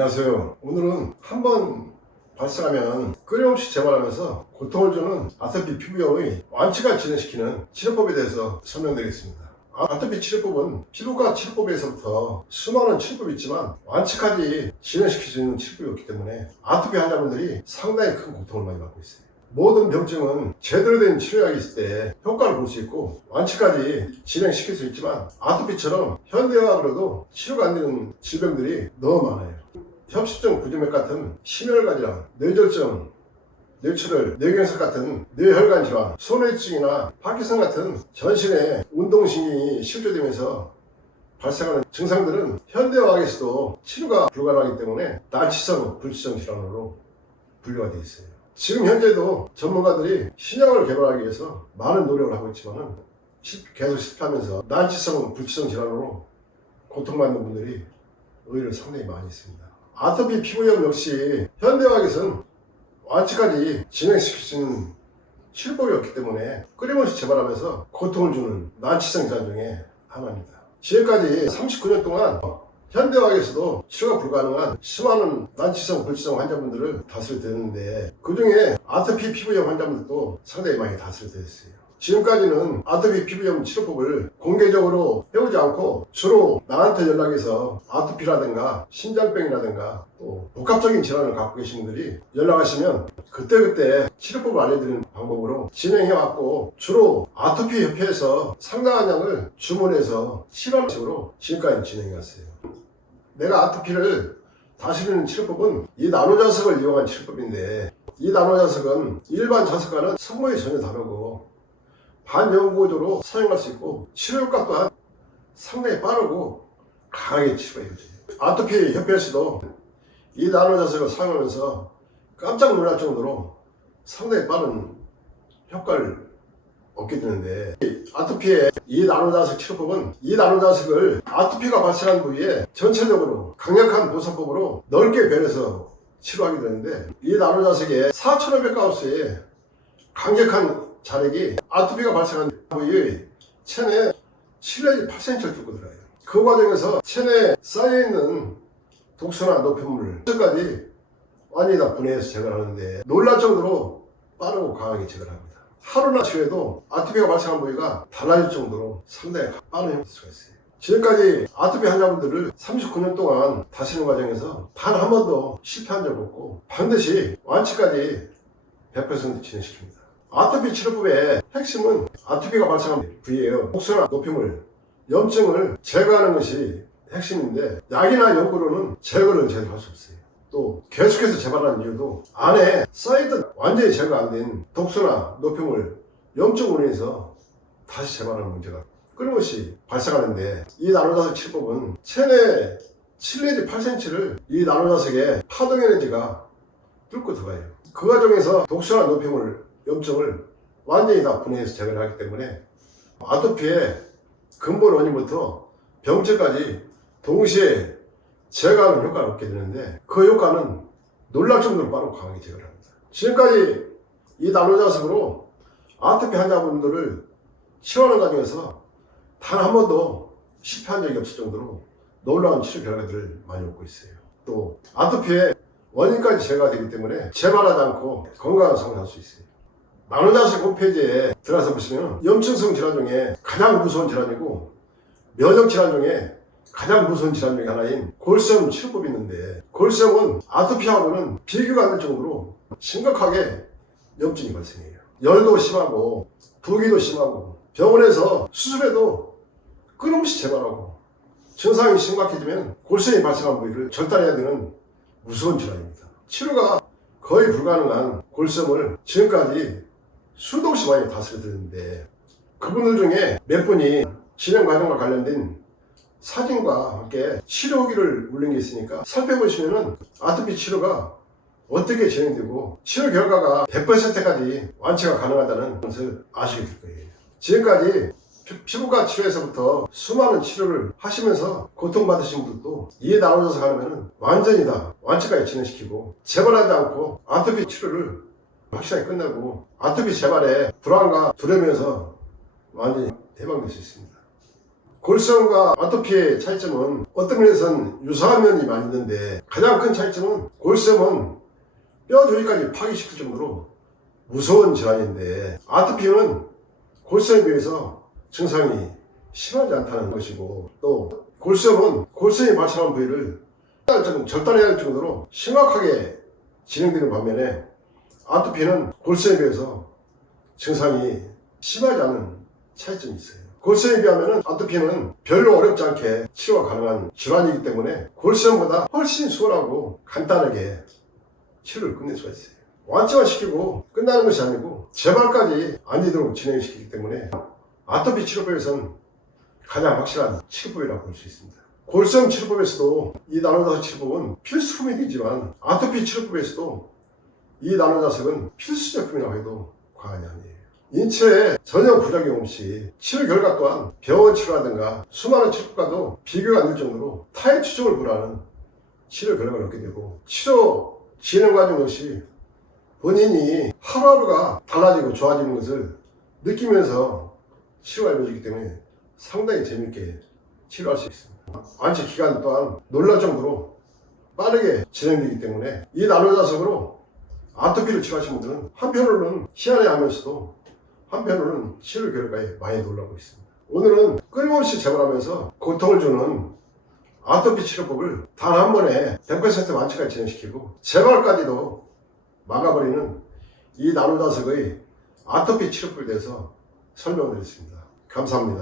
안녕하세요. 오늘은 한번 발생하면 끊임없이 재발하면서 고통을 주는 아토피 피부염의 완치가 진행시키는 치료법에 대해서 설명드리겠습니다. 아토피 치료법은 피부과 치료법에서부터 수많은 치료법이 있지만 완치까지 진행시킬 수 있는 치료법이었기 때문에 아토피 환자분들이 상당히 큰 고통을 많이 받고 있어요. 모든 병증은 제대로 된 치료약이 있을 때 효과를 볼 수 있고 완치까지 진행시킬 수 있지만 아토피처럼 현대의학으로도 치료가 안 되는 질병들이 너무 많아요. 협심증 부정맥 같은 심혈관이랑 뇌졸중, 뇌출혈, 뇌경색 같은 뇌혈관 질환, 소뇌증이나 파킨슨 같은 전신의 운동신경이 실조되면서 발생하는 증상들은 현대의학에서도 치료가 불가능하기 때문에 난치성 불치성 질환으로 분류가 되어 있어요. 지금 현재도 전문가들이 신약을 개발하기 위해서 많은 노력을 하고 있지만 계속 실패하면서 난치성 불치성 질환으로 고통받는 분들이 의외로 상당히 많이 있습니다. 아토피 피부염 역시 현대의학에서는 완치까지 진행시킬 수 있는 치료법이었기 때문에 끊임없이 재발하면서 고통을 주는 난치성 질환 중에 하나입니다. 지금까지 39년 동안 현대의학에서도 치료가 불가능한 수많은 난치성 불치성 환자분들을 다스려드렸는데 그 중에 아토피 피부염 환자분들도 상당히 많이 다스려드렸어요. 지금까지는 아토피 피부염 치료법을 공개적으로 해오지 않고 주로 나한테 연락해서 아토피라든가 심장병이라든가 또 복합적인 질환을 갖고 계신 분들이 연락하시면 그때그때 치료법을 알려드리는 방법으로 진행해왔고 주로 아토피 협회에서 상당한 양을 주문해서 치료하는 식으로 지금까지 진행해왔어요. 내가 아토피를 다스리는 치료법은 이 나노자석을 이용한 치료법인데 이 나노자석은 일반 자석과는 성분이 전혀 다르고 반영구적으로 사용할 수 있고 치료 효과 또한 상당히 빠르고 강하게 치료가 이루어져요. 아토피 협회에서도 이 나노자석을 사용하면서 깜짝 놀랄 정도로 상당히 빠른 효과를 얻게 되는데 아토피의 이 나노자석 치료법은 이 나노자석을 아토피가 발생한 부위에 전체적으로 강력한 보살법으로 넓게 변해서 치료하게 되는데 이 나노자석의 4500가우스의 강력한 자력이 아토피가 발생한 부위의 체내에 7에서 8cm를 뚫고 들어가요. 그 과정에서 체내에 쌓여있는 독소나 노폐물까지 완전히 다 분해해서 제거를 하는데 놀랄 정도로 빠르고 강하게 제거를 합니다. 하루나 치료해도 아토피가 발생한 부위가 달라질 정도로 상당히 빠른 효과가 있어요. 지금까지 아토피 환자분들을 39년 동안 다스리는 과정에서 단 한 번도 실패한 적 없고 반드시 완치까지 100% 진행시킵니다. 아토피 치료법의 핵심은 아토피가 발생한 부위에요. 독소나 노폐물, 염증을 제거하는 것이 핵심인데 약이나 연고로는 제거를 제대로 할 수 없어요. 또 계속해서 재발하는 이유도 안에 쌓이던 완전히 제거 안 된 독소나 노폐물, 염증으로 인해서 다시 재발하는 문제가 끊임없이 발생하는데 이 나노자석 치료법은 체내 7내지 8cm를 이 나노자석의 파동 에너지가 뚫고 들어가요. 그 과정에서 독소나 노폐물, 염증을 완전히 다 분해해서 제거를 하기 때문에 아토피의 근본 원인부터 병증까지 동시에 제거하는 효과를 얻게 되는데 그 효과는 놀랄 정도로 빠르고 강하게 제거를 합니다. 지금까지 이 나노자석으로 아토피 환자분들을 치료하는 과정에서 단 한 번도 실패한 적이 없을 정도로 놀라운 치료 결과들을 많이 얻고 있어요. 또 아토피의 원인까지 제거가 되기 때문에 재발하지 않고 건강한 삶을 할 수 있어요. 나노자석 홈페이지에 들어가서 보시면 염증성 질환 중에 가장 무서운 질환이고 면역 질환 중에 가장 무서운 질환 중에 하나인 골수염 치료법이 있는데 골수염은 아토피하고는 비교가 안 될 정도로 심각하게 염증이 발생해요. 열도 심하고 부기도 심하고 병원에서 수술해도 끊임없이 재발하고 증상이 심각해지면 골수염이 발생한 부위를 절단해야 되는 무서운 질환입니다. 치료가 거의 불가능한 골수염을 지금까지 수도 없이 많이 다스려드렸는데 그분들 중에 몇 분이 진행 과정과 관련된 사진과 함께 치료 후기를 올린 게 있으니까 살펴보시면은 아토피 치료가 어떻게 진행되고 치료 결과가 100%까지 완치가 가능하다는 것을 아시게 될 거예요. 지금까지 피부과 치료에서부터 수많은 치료를 하시면서 고통받으신 분들도 이에 나눠져서 가려면 완전히 다 완치까지 진행시키고 재발하지 않고 아토피 치료를 확실하게 끝내고 아토피 재발에 불안과 두려움에서 완전히 해방될 수 있습니다. 골수염과 아토피의 차이점은 어떤 면에서는 유사한 면이 많이 있는데 가장 큰 차이점은 골수염은 뼈 조직까지 파괴시킬 정도로 무서운 질환인데 아토피는 골수염에 비해서 증상이 심하지 않다는 것이고 또 골수염은 골수염이 발생한 부위를 절단해야 할 정도로 심각하게 진행되는 반면에 아토피는 골수염에 비해서 증상이 심하지 않은 차이점이 있어요. 골수염에 비하면 아토피는 별로 어렵지 않게 치료가 가능한 질환이기 때문에 골수염보다 훨씬 수월하고 간단하게 치료를 끝낼 수가 있어요. 완치만 시키고 끝나는 것이 아니고 재발까지 안 되도록 진행시키기 때문에 아토피 치료법에서는 가장 확실한 치료법이라고 볼 수 있습니다. 골수염 치료법에서도 이 나노자석 치료법은 필수품이 되지만 아토피 치료법에서도 이 나노자석은 필수 제품이라고 해도 과언이 아니에요. 인체에 전혀 부작용 없이 치료 결과 또한 병원 치료라든가 수많은 치료과도 비교가 안 될 정도로 타의 추종을 불하는 치료 결과를 얻게 되고 치료 진행 과정 역시 본인이 하루하루가 달라지고 좋아지는 것을 느끼면서 치료가 이루어지기 때문에 상당히 재밌게 치료할 수 있습니다. 완치 기간 또한 놀랄 정도로 빠르게 진행되기 때문에 이 나노자석으로 아토피를 치료하신 분들은 한편으로는 희한해하면서도 한편으로는 치료 결과에 많이 놀라고 있습니다. 오늘은 끊임없이 재발하면서 고통을 주는 아토피 치료법을 단 한 번에 100% 완치까지 진행시키고 재발까지도 막아버리는 이 나노자석의 아토피 치료법에 대해서 설명을 드렸습니다. 감사합니다.